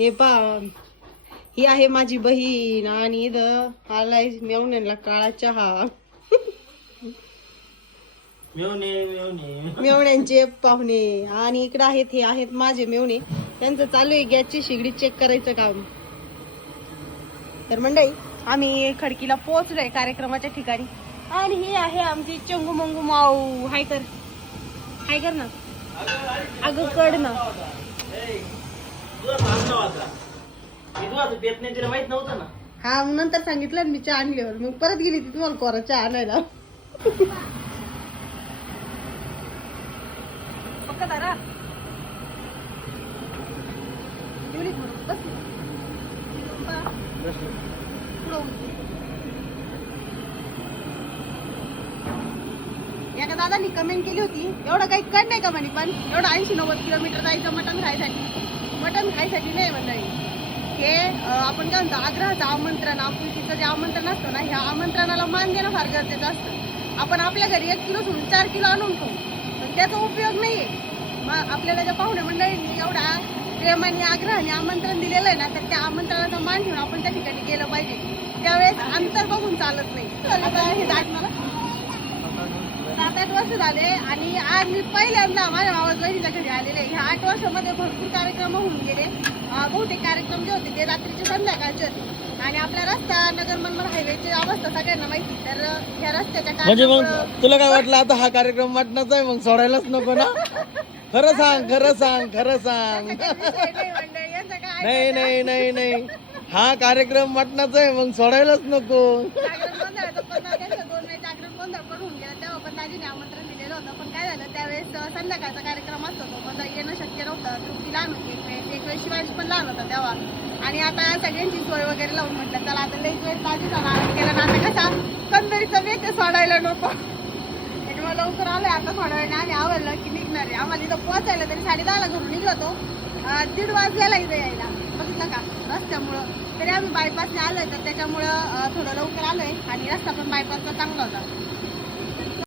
हे पा ही आहे माझी बहीण आणि इथं आलाय मेवण्यांना काळा चहा. मेवण्यांचे पाहुणे आणि इकडे आहेत हे आहेत माझे मेवणे. त्यांचं चालू आहे गॅसची शेगडी चेक करायचं काम. तर मंडळी आम्ही खडकीला पोहोचलोय कार्यक्रमाच्या ठिकाणी आणि ही आहे आमची चंगू मंगू माऊ. हाय कर ना अगं कड ना. हा मग नंतर सांगितलं मी चहा आणल्यावर मग परत गेली ती तुम्हाला कोरा चहा आणायला. पक्का दारा एका दादानी कमेंट केली होती एवढं काही कड नाही का म्हणे पण एवढं 80-90 किलोमीटर जायचं मटण खायसाठी नाही मंडळी. हे आपण काय म्हणतो आग्रहाचं आमंत्रण आपुलकीचं जे आमंत्रण असतं ना ह्या आमंत्रणाला मान देणं फार गरजेचं असतं. आपण आपल्या घरी 1 किलो सोडून 4 किलो आणून खाऊ पण त्याचा उपयोग नाहीये. मग आपल्याला ज्या पाहुणे मंडळींनी एवढा प्रेमाने आग्रहाने आमंत्रण दिलेलं आहे ना तर त्या आमंत्रणाचा मान ठेवून आपण त्या ठिकाणी गेलं पाहिजे. त्यावेळेस अंतर बघून चालत नाही. आता हे मला 7-8 वर्ष झाले आणि आज मी पहिल्यांदा माझ्या मावस बहिणीच्या घरी आलेले. ह्या 8 वर्षामध्ये भरपूर कार्यक्रम होऊन गेले. बहुतेक कार्यक्रम जे होते ते रात्रीचे संध्याकाळचे आणि आपला रस्ता नगर मनमाड हायवेची अवस्था सगळ्यांना माहिती. तर ह्या रस्त्याच्या म्हणजे मग तुला काय वाटलं आता हा कार्यक्रम वाटण्याचा आहे मग सोडायलाच नको ना? खरं सांग. नाही हा कार्यक्रम वाटण्याचा आहे मग सोडायलाच नको. पण दाजीने आमंत्रण दिलेलं होतं पण काय झालं त्यावेळेस संध्याकाळचा कार्यक्रम असतो तो पण येणं शक्य नव्हतं. तुम्ही लहान होती एक वेळ शिवाजी पण लहान होता तेव्हा आणि आता सगळ्यांची सोय वगैरे लावून म्हटलं चला आता लई वेळ दाजीचा आराम केला ना आता कसा कंदरीचा वेळ ते सोडायला नको त्याच्यामुळे लवकर आलोय. आता थोड्या वेळाने आम्ही आवडलं की निघणार आहे. आम्हाला इथं पोहोचायला तरी 10:30ला घरून निघलो होतो. 1:30 वाजलेला इथं यायला बघितलं का रस्त्यामुळं. तरी आम्ही बायपासने आलोय तर त्याच्यामुळं थोडं लवकर आलोय आणि रस्ता पण बायपासचा चांगला होता.